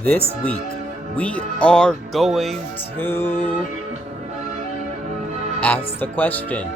This week, we are going to ask the question,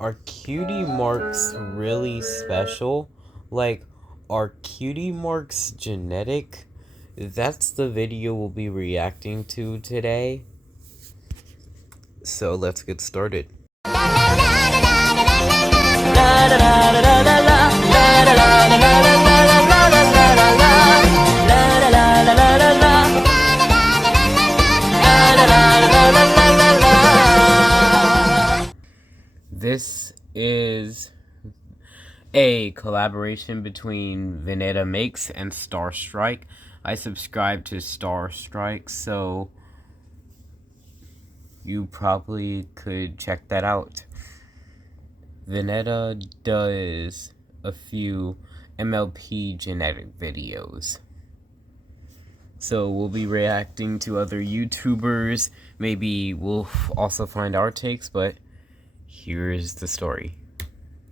are cutie marks really special? Like, are cutie marks genetic? That's the video we'll be reacting to today. So let's get started. This is a collaboration between Vineta Makes and Starstrike. I subscribe to Starstrike, so you probably could check that out. Vineta does a few MLP genetic videos. So we'll be reacting to other YouTubers. Maybe we'll also find our takes, but here's the story.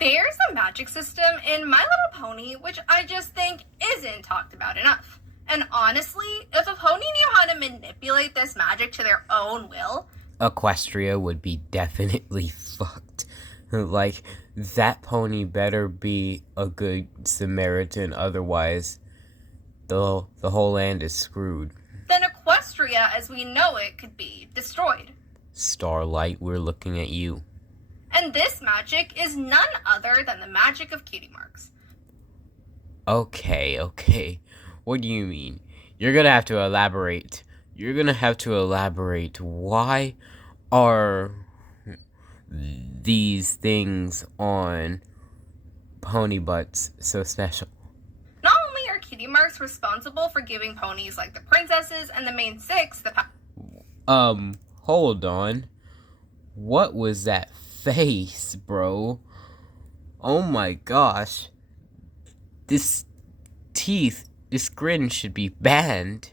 There's a magic system in My Little Pony which I just think isn't talked about enough. And honestly, if a pony knew how to manipulate this magic to their own will, Equestria would be definitely fucked. Like, that pony better be a good Samaritan, otherwise the whole land is screwed. then Equestria as we know it could be destroyed. Starlight, we're looking at you. And this magic is none other than the magic of cutie marks. Okay. What do you mean? You're gonna have to elaborate. Why are these things on pony butts so special? Not only are cutie marks responsible for giving ponies like the princesses and the main six the power. Hold on. What was that face, bro? Oh my gosh. This grin should be banned.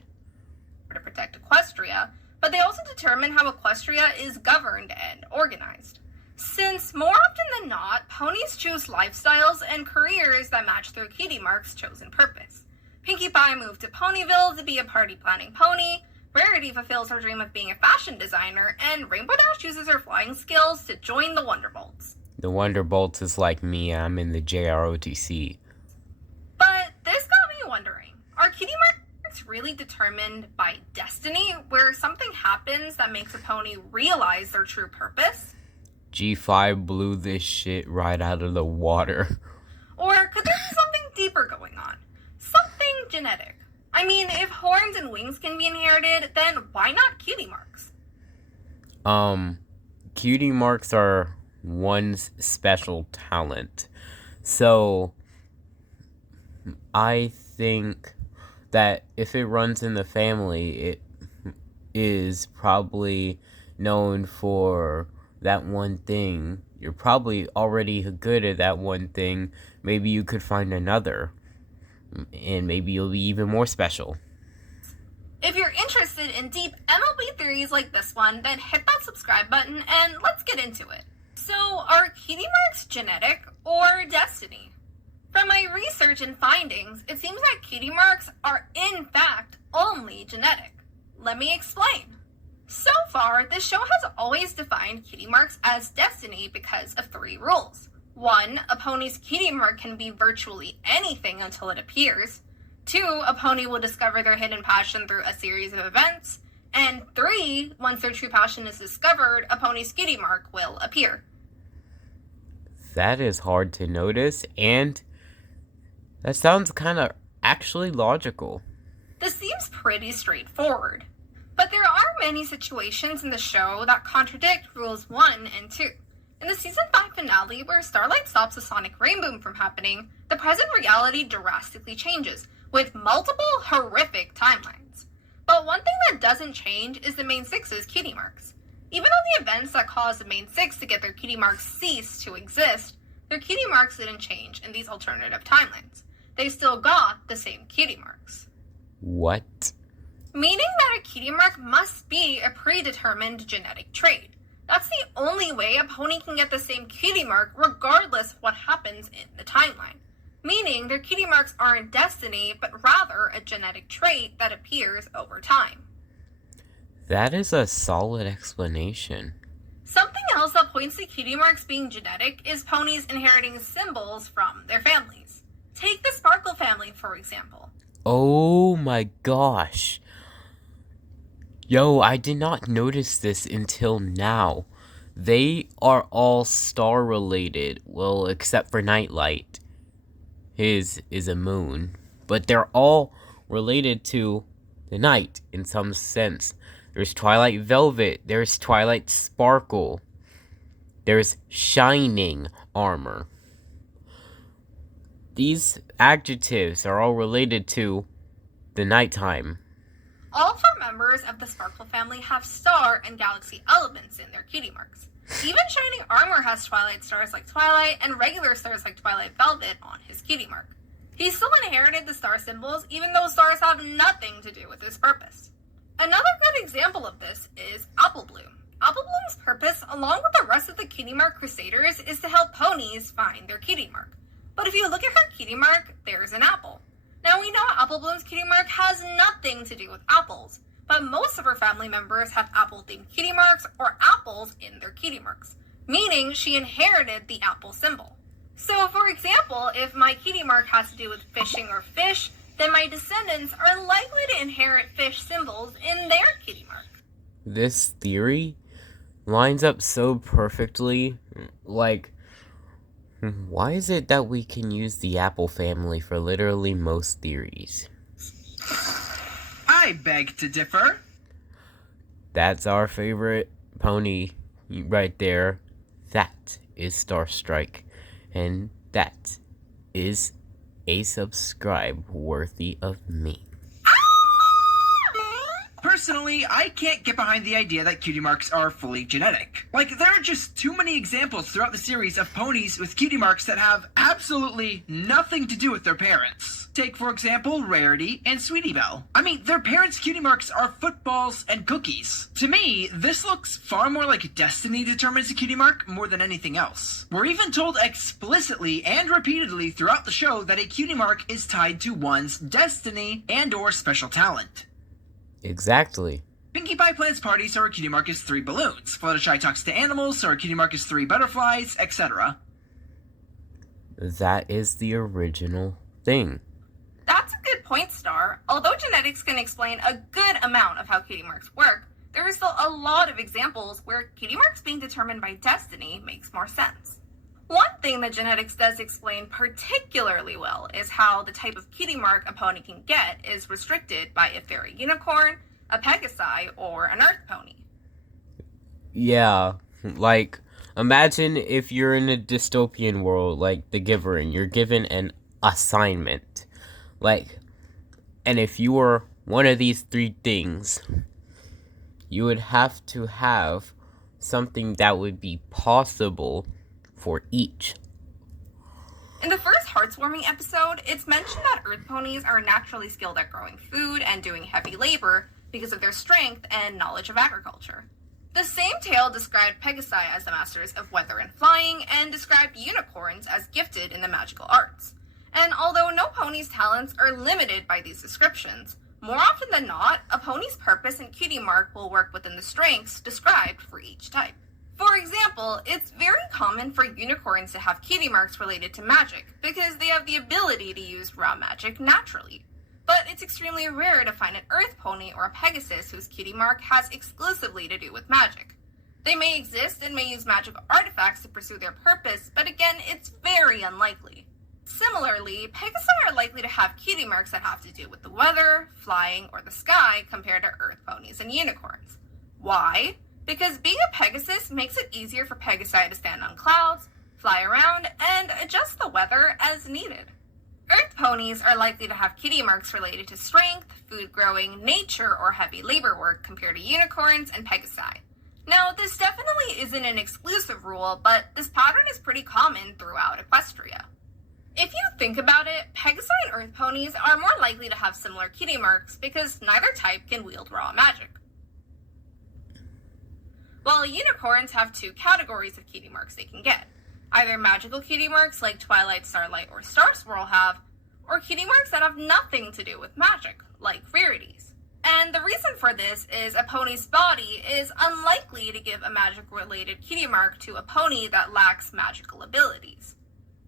To protect Equestria, but they also determine how Equestria is governed and organized. Since more often than not, ponies choose lifestyles and careers that match their cutie mark's chosen purpose. Pinkie Pie moved to Ponyville to be a party planning pony, Rarity fulfills her dream of being a fashion designer, and Rainbow Dash uses her flying skills to join the Wonderbolts. The Wonderbolts is like me, I'm in the JROTC. But this got me wondering, are cutie marks really determined by destiny, where something happens that makes a pony realize their true purpose? G5 blew this shit right out of the water. Or could there be something deeper going on? Something genetic? I mean, if horns and wings can be inherited, then why not cutie marks? Cutie marks are one's special talent. So, I think that if it runs in the family, it is probably known for that one thing. You're probably already good at that one thing. Maybe you could find another, and maybe you'll be even more special. If you're interested in deep MLB theories like this one, then hit that subscribe button and let's get into it. So, are cutie marks genetic or destiny? From my research and findings, it seems that cutie marks are in fact only genetic. Let me explain. So far, this show has always defined cutie marks as destiny because of 3 rules. 1, a pony's cutie mark can be virtually anything until it appears. 2, a pony will discover their hidden passion through a series of events. And 3, once their true passion is discovered, a pony's cutie mark will appear. That is hard to notice, and that sounds kind of actually logical. This seems pretty straightforward. But there are many situations in the show that contradict rules 1 and 2. In the season 5 finale, where Starlight stops a sonic rainboom from happening, the present reality drastically changes, with multiple horrific timelines. But one thing that doesn't change is the main six's cutie marks. Even though the events that caused the main six to get their cutie marks cease to exist, their cutie marks didn't change in these alternative timelines. They still got the same cutie marks. What? Meaning that a cutie mark must be a predetermined genetic trait. That's the only way a pony can get the same cutie mark regardless of what happens in the timeline. meaning their cutie marks aren't destiny, but rather a genetic trait that appears over time. That is a solid explanation. Something else that points to cutie marks being genetic is ponies inheriting symbols from their families. Take the Sparkle family, for example. Oh my gosh. Yo, I did not notice this until now. They are all star related. Well, except for Nightlight. His is a moon. But they're all related to the night in some sense. There's Twilight Velvet. There's Twilight Sparkle. There's Shining Armor. These adjectives are all related to the nighttime. All four members of the Sparkle family have star and galaxy elements in their cutie marks. Even Shining Armor has Twilight stars like Twilight and regular stars like Twilight Velvet on his cutie mark. He still inherited the star symbols even though stars have nothing to do with his purpose. Another good example of this is Apple Bloom. Apple Bloom's purpose, along with the rest of the cutie mark crusaders, is to help ponies find their cutie mark. But if you look at her cutie mark, there's an apple. Now we know Apple Bloom's cutie mark has nothing to do with apples, but most of her family members have apple-themed cutie marks or apples in their cutie marks, meaning she inherited the apple symbol. So for example, if my cutie mark has to do with fishing or fish, then my descendants are likely to inherit fish symbols in their cutie mark. This theory lines up so perfectly. Like, why is it that we can use the Apple family for literally most theories? I beg to differ. That's our favorite pony right there. That is Starstrike. And that is a subscribe worthy of me. Personally, I can't get behind the idea that cutie marks are fully genetic. Like, there are just too many examples throughout the series of ponies with cutie marks that have absolutely nothing to do with their parents. Take, for example, Rarity and Sweetie Belle. I mean, their parents' cutie marks are footballs and cookies. To me, this looks far more like destiny determines a cutie mark more than anything else. We're even told explicitly and repeatedly throughout the show that a cutie mark is tied to one's destiny and or special talent. Exactly. Pinkie Pie plans parties, so her cutie mark is 3 balloons. Fluttershy talks to animals, so her cutie mark is 3 butterflies, etc. That is the original thing. That's a good point, Star. Although genetics can explain a good amount of how cutie marks work, there are still a lot of examples where cutie marks being determined by destiny makes more sense. One thing that genetics does explain particularly well is how the type of cutie mark a pony can get is restricted by if they're a unicorn, a pegasi, or an earth pony. Yeah, like, imagine if you're in a dystopian world like The Giver and you're given an assignment. Like, and if you were one of these 3 things, you would have to have something that would be possible for each. In the first Heartswarming episode, it's mentioned that earth ponies are naturally skilled at growing food and doing heavy labor because of their strength and knowledge of agriculture. The same tale described pegasi as the masters of weather and flying, and described unicorns as gifted in the magical arts. And although no pony's talents are limited by these descriptions, more often than not, a pony's purpose and cutie mark will work within the strengths described for each type. For example, it's very common for unicorns to have cutie marks related to magic, because they have the ability to use raw magic naturally. But it's extremely rare to find an earth pony or a pegasus whose cutie mark has exclusively to do with magic. They may exist and may use magical artifacts to pursue their purpose, but again, it's very unlikely. Similarly, pegasi are likely to have cutie marks that have to do with the weather, flying, or the sky compared to earth ponies and unicorns. Why? Because being a pegasus makes it easier for pegasi to stand on clouds, fly around, and adjust the weather as needed. Earth ponies are likely to have cutie marks related to strength, food growing, nature, or heavy labor work compared to unicorns and pegasi. Now, this definitely isn't an exclusive rule, but this pattern is pretty common throughout Equestria. If you think about it, pegasi and earth ponies are more likely to have similar cutie marks because neither type can wield raw magic. While unicorns have 2 categories of cutie marks they can get. Either magical cutie marks like Twilight, Starlight, or Star Swirl have, or cutie marks that have nothing to do with magic, like Rarities. And the reason for this is a pony's body is unlikely to give a magic-related cutie mark to a pony that lacks magical abilities.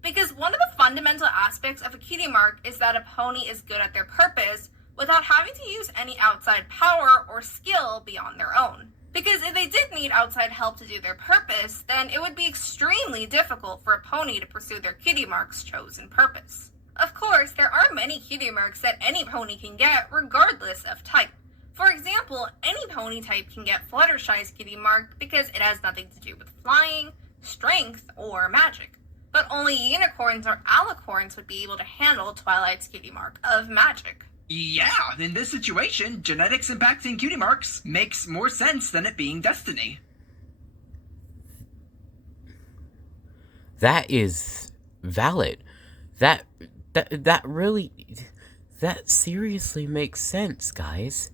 Because one of the fundamental aspects of a cutie mark is that a pony is good at their purpose without having to use any outside power or skill beyond their own. Because if they did need outside help to do their purpose, then it would be extremely difficult for a pony to pursue their cutie mark's chosen purpose. Of course, there are many cutie marks that any pony can get regardless of type. For example, any pony type can get Fluttershy's cutie mark because it has nothing to do with flying, strength, or magic. But only unicorns or alicorns would be able to handle Twilight's cutie mark of magic. Yeah, in this situation, genetics impacting cutie marks makes more sense than it being destiny. That is valid. That seriously makes sense, guys.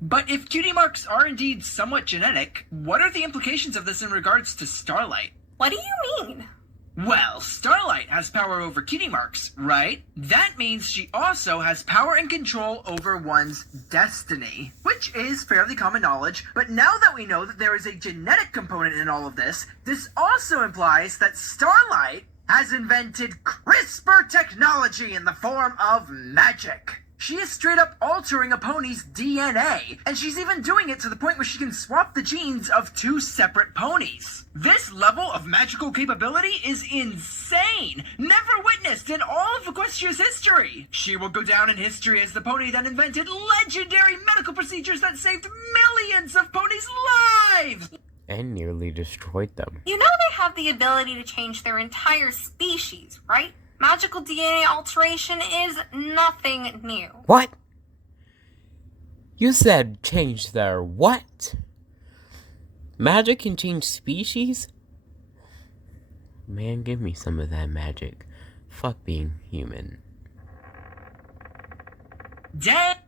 But if cutie marks are indeed somewhat genetic, what are the implications of this in regards to Starlight? What do you mean? Well, Starlight has power over cutie marks, right? That means she also has power and control over one's destiny, which is fairly common knowledge, but now that we know that there is a genetic component in all of this, this also implies that Starlight has invented CRISPR technology in the form of magic. She is straight up altering a pony's DNA, and she's even doing it to the point where she can swap the genes of two separate ponies. This level of magical capability is insane, never witnessed in all of Equestria's history. She will go down in history as the pony that invented legendary medical procedures that saved millions of ponies' lives! And nearly destroyed them. You know they have the ability to change their entire species, right? Magical DNA alteration is nothing new. What? You said change their what? Magic can change species? Man, give me some of that magic. Fuck being human. Dang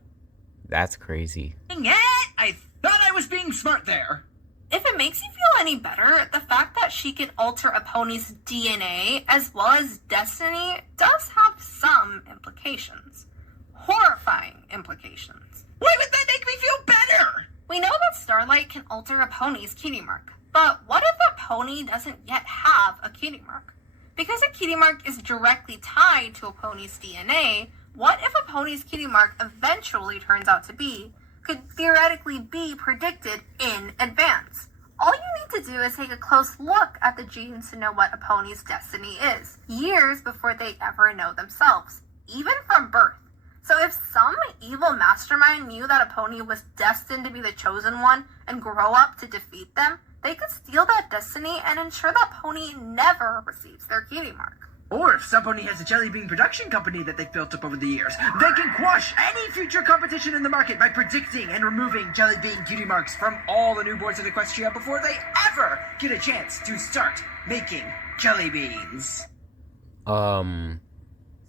That's crazy. it! I thought I was being smart there. If it makes you feel any better, the fact that she can alter a pony's DNA as well as destiny does have some implications. Horrifying implications. Why would that make me feel better? We know that Starlight can alter a pony's cutie mark, but what if a pony doesn't yet have a cutie mark? Because a cutie mark is directly tied to a pony's DNA, what if a pony's cutie mark eventually turns out to be could theoretically be predicted in advance? All you need to do is take a close look at the genes to know what a pony's destiny is, years before they ever know themselves, even from birth. So if some evil mastermind knew that a pony was destined to be the chosen one and grow up to defeat them, they could steal that destiny and ensure that pony never receives their cutie mark. Or if some pony has a jelly bean production company that they've built up over the years, they can quash any future competition in the market by predicting and removing jelly bean cutie marks from all the newborns in Equestria before they ever get a chance to start making jelly beans.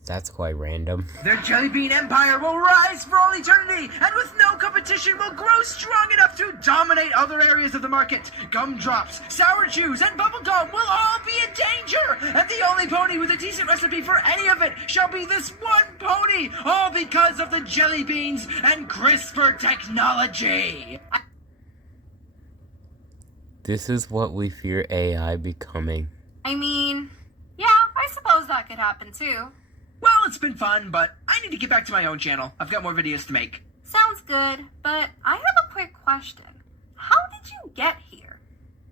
That's quite random. Their jelly bean empire will rise for all eternity, and with no competition will grow strong enough to dominate other areas of the market. Gumdrops, sour chews, and bubblegum will all be in danger, and the only pony with a decent recipe for any of it shall be this one pony, all because of the jelly beans and CRISPR technology. This is what we fear AI becoming. I mean, yeah, I suppose that could happen too. Well, it's been fun, but I need to get back to my own channel. I've got more videos to make. Sounds good, but I have a quick question. How did you get here?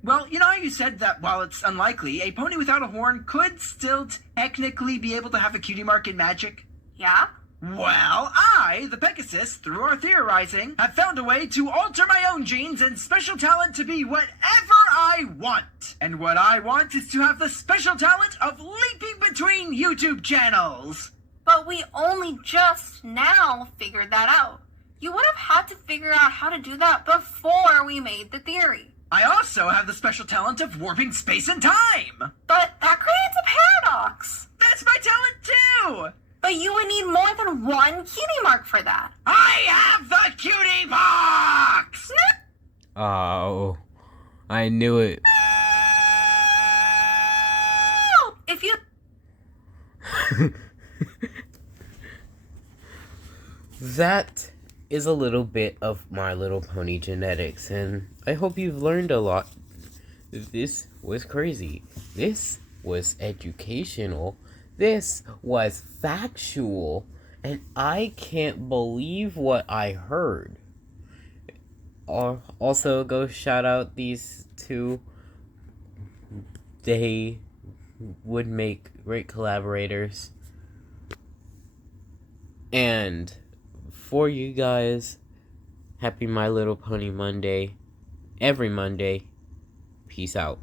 Well, you know how you said that while it's unlikely, a pony without a horn could still technically be able to have a cutie mark in magic? Yeah? Well, I, the Pegasus, through our theorizing, have found a way to alter my own genes and special talent to be whatever I want. And what I want is to have the special talent of leaping between YouTube channels. But we only just now figured that out. You would have had to figure out how to do that before we made the theory. I also have the special talent of warping space and time. But that creates a paradox. That's my talent too. But you would need more than one cutie mark for that. I have the cutie box! Oh, I knew it. That is a little bit of My Little Pony genetics, and I hope you've learned a lot. This was crazy. This was educational. This was factual. And I can't believe what I heard. Also, go shout out these two. They would make great collaborators. And for you guys, happy My Little Pony Monday. Every Monday. Peace out.